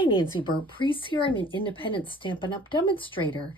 Hi, Nancy Burt-Preece here. I'm an independent Stampin' Up! Demonstrator.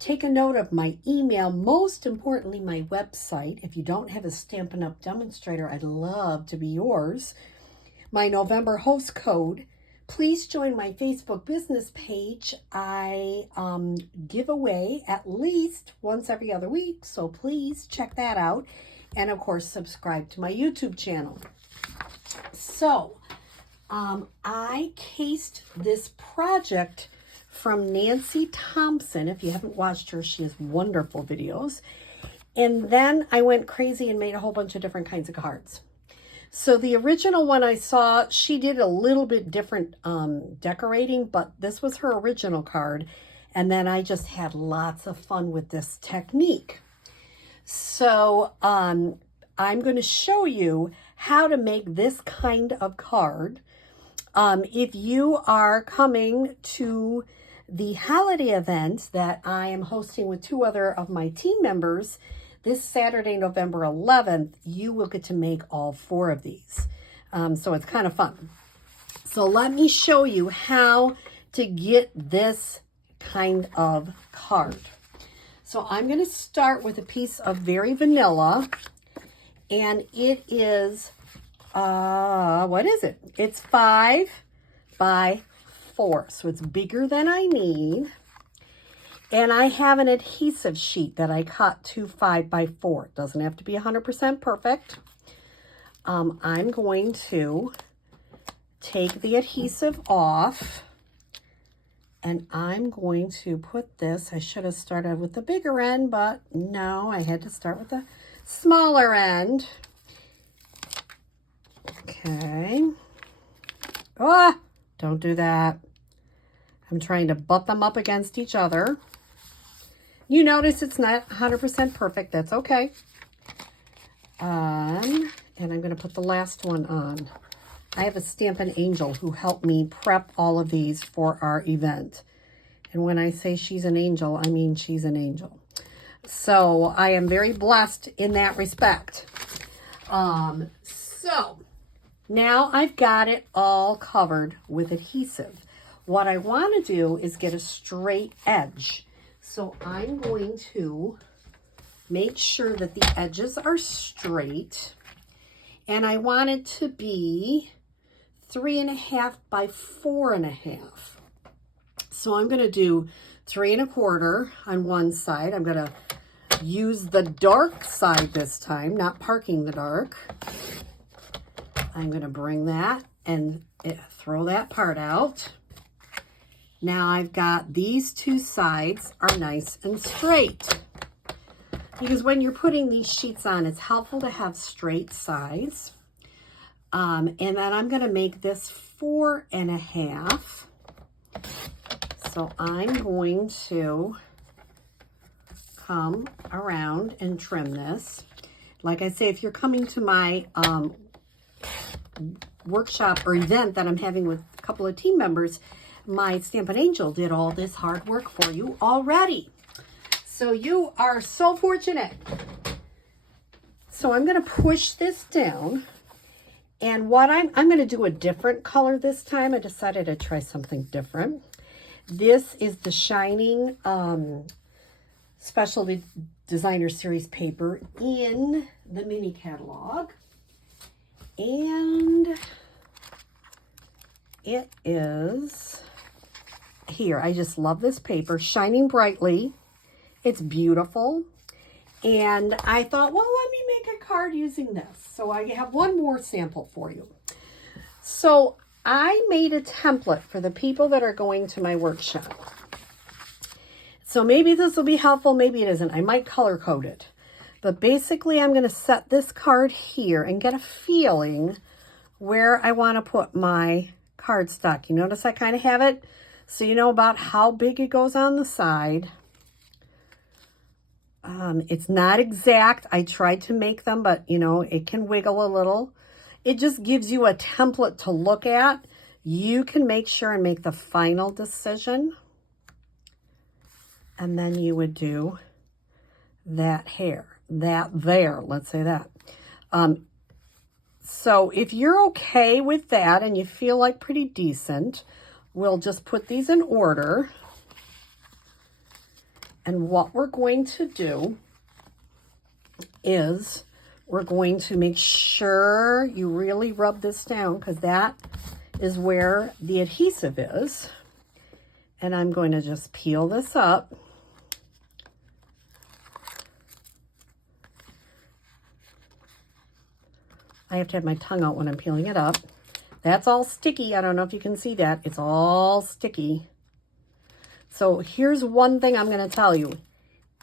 Take a note of my email, most importantly, my website. If you don't have a Stampin' Up! Demonstrator, I'd love to be yours. My November host code. Please join my Facebook business page. I give away at least once every other week, so please check that out. And of course, subscribe to my YouTube channel. So, I cased this project from Nancy Thompson. If you haven't watched her, she has wonderful videos. And then I went crazy and made a whole bunch of different kinds of cards. So the original one I saw, she did a little bit different decorating, but this was her original card. And then I just had lots of fun with this technique. So I'm going to show you how to make this kind of card. If you are coming to the holiday event that I am hosting with two other of my team members this Saturday, November 11th, you will get to make all four of these. So it's kind of fun. So let me show you how to get this kind of card. So I'm going to start with a piece of very vanilla, and it is, what is it? It's 5 by 4, so it's bigger than I need. And I have an adhesive sheet that I cut to 5 by 4. It doesn't have to be 100% perfect. I'm going to take the adhesive off, and I'm going to put this, I should have started with the bigger end, but no, I had to start with the smaller end. Okay. Ah, don't do that. I'm trying to butt them up against each other. You notice it's not 100% perfect. That's okay. And I'm going to put the last one on. I have a Stampin' Angel who helped me prep all of these for our event. And when I say she's an angel, I mean she's an angel. So I am very blessed in that respect. So now I've got it all covered with adhesive. What I want to do is get a straight edge. So I'm going to make sure that the edges are straight. And I want it to be 3.5 by 4.5. So I'm going to do 3 1/4 on one side. I'm going to use the dark side this time, not parking the dark. I'm going to bring that and throw that part out. Now I've got these two sides are nice and straight. Because when you're putting these sheets on, it's helpful to have straight sides. And then I'm going to make this 4.5. So I'm going to come around and trim this. Like I say, if you're coming to my workshop or event that I'm having with a couple of team members, my Stampin' Angel did all this hard work for you already. So you are so fortunate. So I'm going to push this down. And what I'm going to do a different color this time. I decided to try something different. This is the Shining Special Designer Series paper in the mini catalog. And it is here. I just love this paper, shining brightly. It's beautiful. And I thought, well, let me make a card using this. So I have one more sample for you. So I made a template for the people that are going to my workshop. So maybe this will be helpful, maybe it isn't. I might color code it. But basically, I'm going to set this card here and get a feeling where I want to put my cardstock. You notice I kind of have it, so you know about how big it goes on the side. It's not exact. I tried to make them, but you know, it can wiggle a little. It just gives you a template to look at. You can make sure and make the final decision. And then you would do that hair, that there, let's say that. So if you're okay with that and you feel like pretty decent, we'll just put these in order. And what we're going to do is we're going to make sure you really rub this down, because that is where the adhesive is. And I'm going to just peel this up. I have to have my tongue out when I'm peeling it up. That's all sticky. I don't know if you can see that. It's all sticky. So here's one thing I'm going to tell you.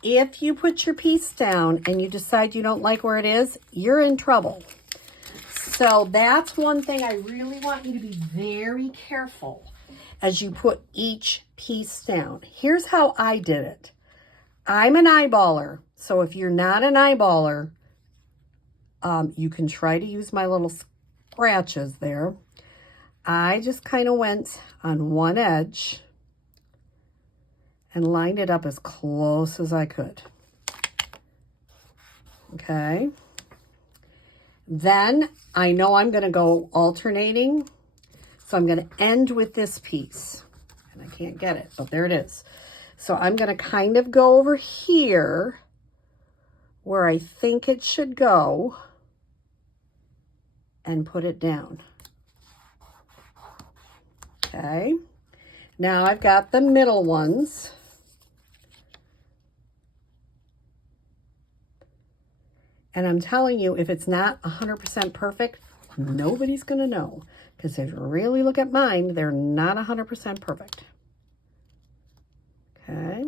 If you put your piece down and you decide you don't like where it is, you're in trouble. So that's one thing I really want you to be very careful as you put each piece down. Here's how I did it. I'm an eyeballer. So if you're not an eyeballer, you can try to use my little scratches there. I just kind of went on one edge and lined it up as close as I could. Okay. Then I know I'm going to go alternating. So I'm going to end with this piece. And I can't get it, but there it is. So I'm going to kind of go over here where I think it should go and put it down. Okay. Now I've got the middle ones. And I'm telling you, if it's not 100% perfect, nobody's going to know. Because if you really look at mine, they're not 100% perfect. Okay.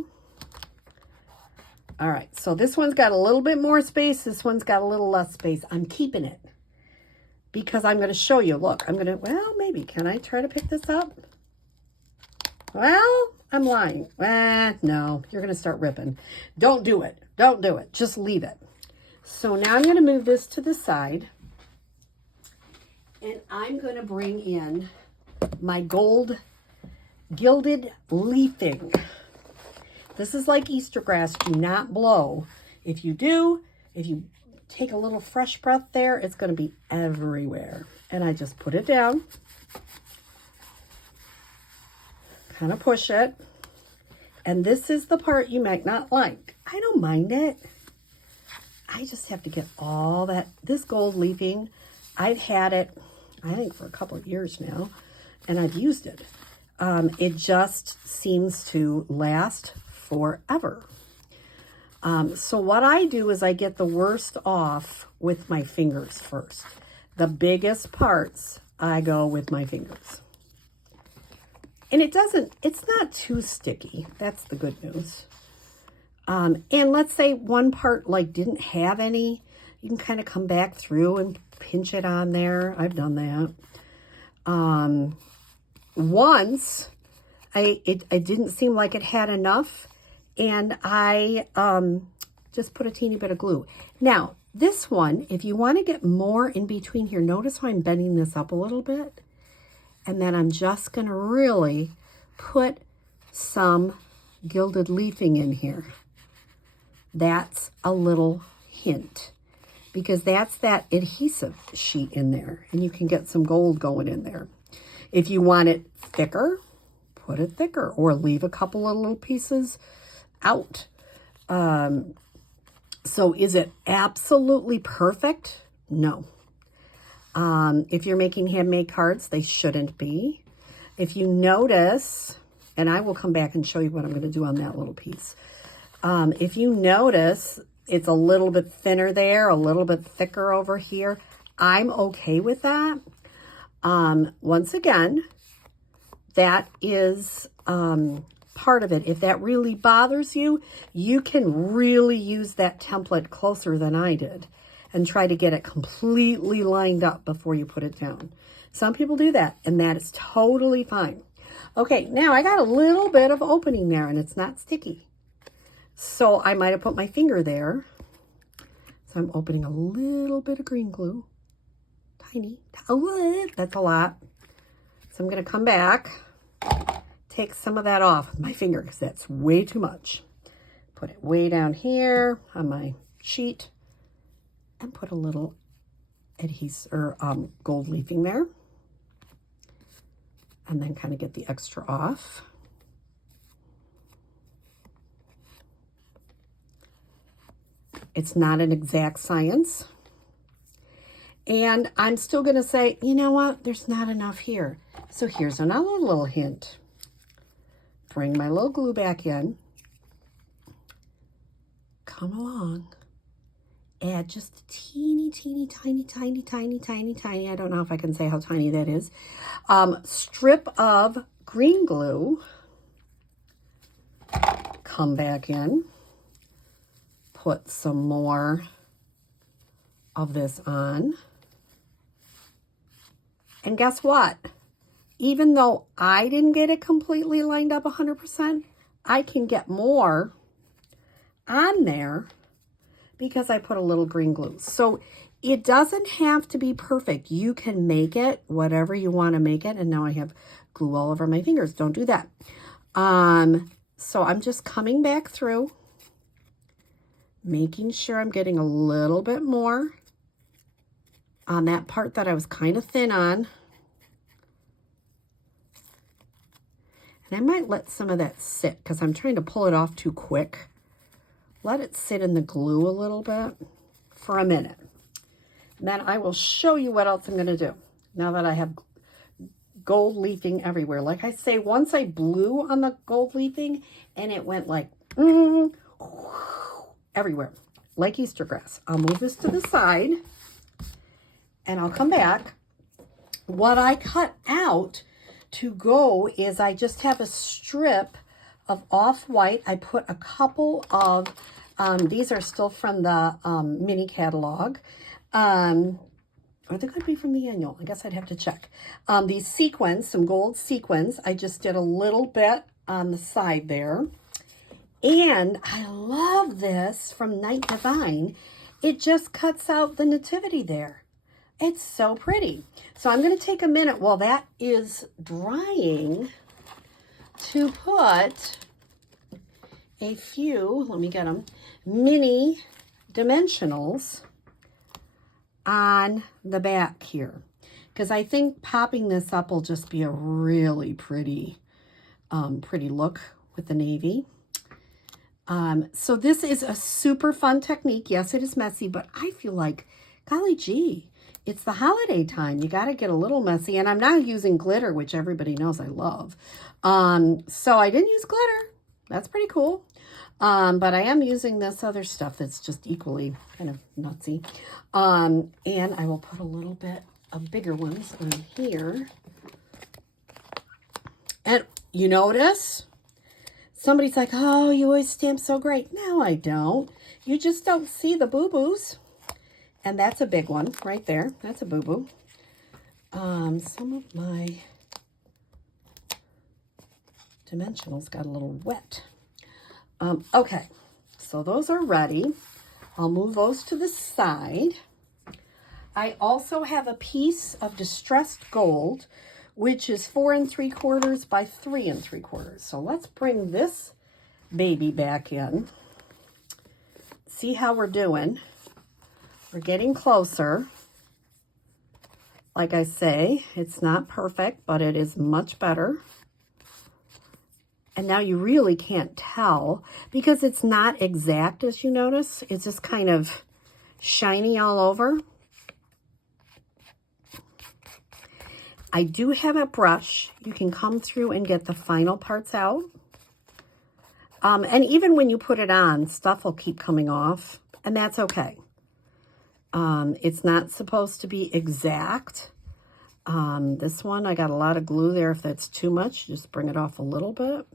All right. So this one's got a little bit more space. This one's got a little less space. I'm keeping it because I'm going to show you. Look, I'm going to, well, maybe. Can I try to pick this up? Well, I'm lying. No, you're going to start ripping. Don't do it. Don't do it. Just leave it. So now I'm going to move this to the side, and I'm going to bring in my gold gilded leafing. This is like Easter grass. Do not blow. If you do, if you take a little fresh breath there, it's going to be everywhere. And I just put it down, kind of push it. And this is the part you might not like. I don't mind it. I just have to get all that, this gold leafing. I've had it, I think, for a couple of years now, and I've used it. It just seems to last forever. So what I do is I get the worst off with my fingers first. The biggest parts, I go with my fingers. And it's not too sticky. That's the good news. And let's say one part like didn't have any, you can kind of come back through and pinch it on there. I've done that. Once it didn't seem like it had enough, and I just put a teeny bit of glue. Now this one, if you want to get more in between here, notice how I'm bending this up a little bit, and then I'm just going to really put some gilded leafing in here. That's a little hint, because that's that adhesive sheet in there, and you can get some gold going in there. If you want it thicker, put it thicker, or leave a couple of little pieces out. So is it absolutely perfect? No. If you're making handmade cards, they shouldn't be. If you notice, and I will come back and show you what I'm going to do on that little piece. If you notice, it's a little bit thinner there, a little bit thicker over here. I'm okay with that. Once again, that is part of it. If that really bothers you, you can really use that template closer than I did and try to get it completely lined up before you put it down. Some people do that, and that is totally fine. Okay, now I got a little bit of opening there, and it's not sticky. So I might have put my finger there. So I'm opening a little bit of green glue. Tiny. Oh, that's a lot. So I'm going to come back, take some of that off with my finger because that's way too much. Put it way down here on my sheet and put a little adhesive or gold leafing there. And then kind of get the extra off. It's not an exact science. And I'm still going to say, you know what? There's not enough here. So here's another little hint. Bring my little glue back in. Come along. Add just a teeny, teeny, tiny, tiny, tiny, tiny, tiny. I don't know if I can say how tiny that is. Strip of green glue. Come back in. Put some more of this on. And guess what? Even though I didn't get it completely lined up 100%, I can get more on there because I put a little green glue. So it doesn't have to be perfect. You can make it whatever you want to make it. And now I have glue all over my fingers. Don't do that. So I'm just coming back through, making sure I'm getting a little bit more on that part that I was kind of thin on. And I might let some of that sit because I'm trying to pull it off too quick. Let it sit in the glue a little bit for a minute. And then I will show you what else I'm going to do now that I have gold leafing everywhere. Like I say, once I blew on the gold leafing and it went like everywhere, like Easter grass. I'll move this to the side and I'll come back. What I cut out to go is I just have a strip of off-white. I put a couple of, these are still from the mini catalog, or they could be from the annual. I guess I'd have to check. These sequins, some gold sequins. I just did a little bit on the side there. And I love this from Night Divine. It just cuts out the nativity there. It's so pretty. So I'm going to take a minute while that is drying to put a few, let me get them, mini dimensionals on the back here. Because I think popping this up will just be a really pretty, pretty look with the navy. So this is a super fun technique. Yes, it is messy, but I feel like, golly gee, it's the holiday time. You got to get a little messy. And I'm not using glitter, which everybody knows I love. So I didn't use glitter. That's pretty cool. But I am using this other stuff that's just equally kind of nutsy. And I will put a little bit of bigger ones on here. And you notice? Somebody's like, oh, you always stamp so great. No, I don't. You just don't see the boo-boos. And that's a big one right there. That's a boo-boo. Some of my dimensionals got a little wet. Okay, so those are ready. I'll move those to the side. I also have a piece of distressed gold, which is 4 3/4 by 3 3/4. So let's bring this baby back in. See how we're doing. We're getting closer. Like I say, it's not perfect, but it is much better. And now you really can't tell because it's not exact, as you notice. It's just kind of shiny all over. I do have a brush. You can come through and get the final parts out. And even when you put it on, stuff will keep coming off, and that's okay. It's not supposed to be exact. This one, I got a lot of glue there. If that's too much, just bring it off a little bit.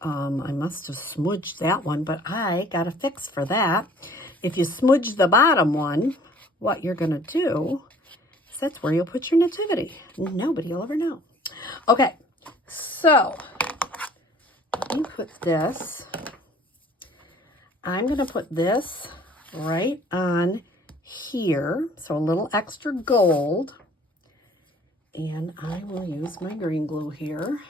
I must have smudged that one, but I got a fix for that. If you smudge the bottom one, what you're going to do is that's where you'll put your nativity. Nobody will ever know. Okay, so let me put this. I'm going to put this right on here. So a little extra gold. And I will use my green glue here.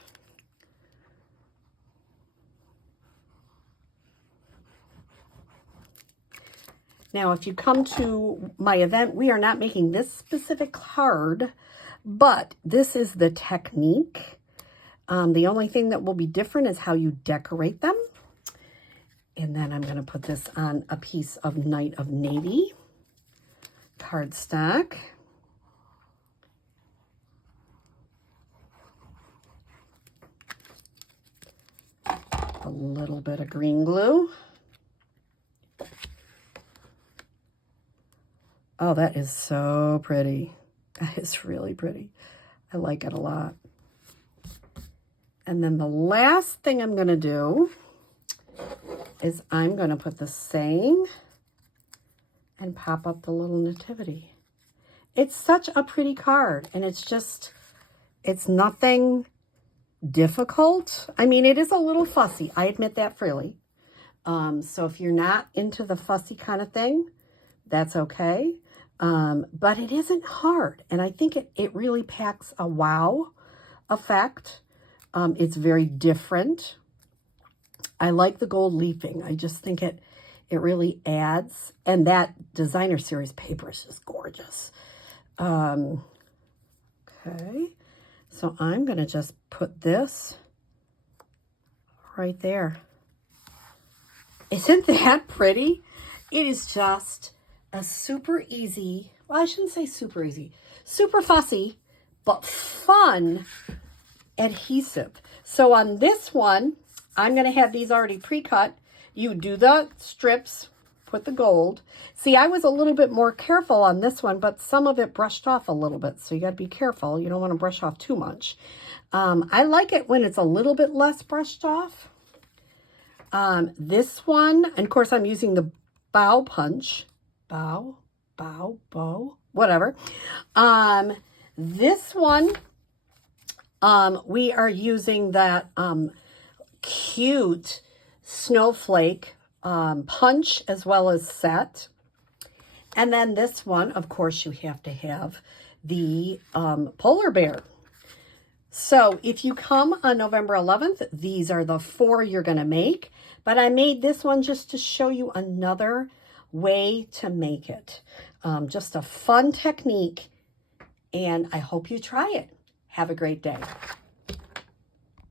Now, if you come to my event, we are not making this specific card, but this is the technique. The only thing that will be different is how you decorate them. And then I'm going to put this on a piece of Night of Navy cardstock. A little bit of green glue. Oh, that is so pretty. That is really pretty. I like it a lot. And then the last thing I'm going to do is I'm going to put the saying and pop up the little nativity. It's such a pretty card, and it's nothing difficult. I mean, it is a little fussy. I admit that freely. So if you're not into the fussy kind of thing, that's okay. But it isn't hard, and I think it really packs a wow effect. It's very different. I like the gold leafing. I just think it really adds, and that designer series paper is just gorgeous. Okay, so I'm going to just put this right there. Isn't that pretty? It is just a super easy, well, I shouldn't say super easy, super fussy, but fun adhesive. So on this one, I'm going to have these already pre-cut. You do the strips, put the gold. See, I was a little bit more careful on this one, but some of it brushed off a little bit, so you got to be careful. You don't want to brush off too much. I like it when it's a little bit less brushed off. This one, and of course I'm using the bow punch. Bow, whatever. This one, we are using that cute snowflake punch as well as set. And then this one, of course, you have to have the polar bear. So if you come on November 11th, these are the 4 you're going to make. But I made this one just to show you another way to make it. Just a fun technique, and I hope you try it. Have a great day.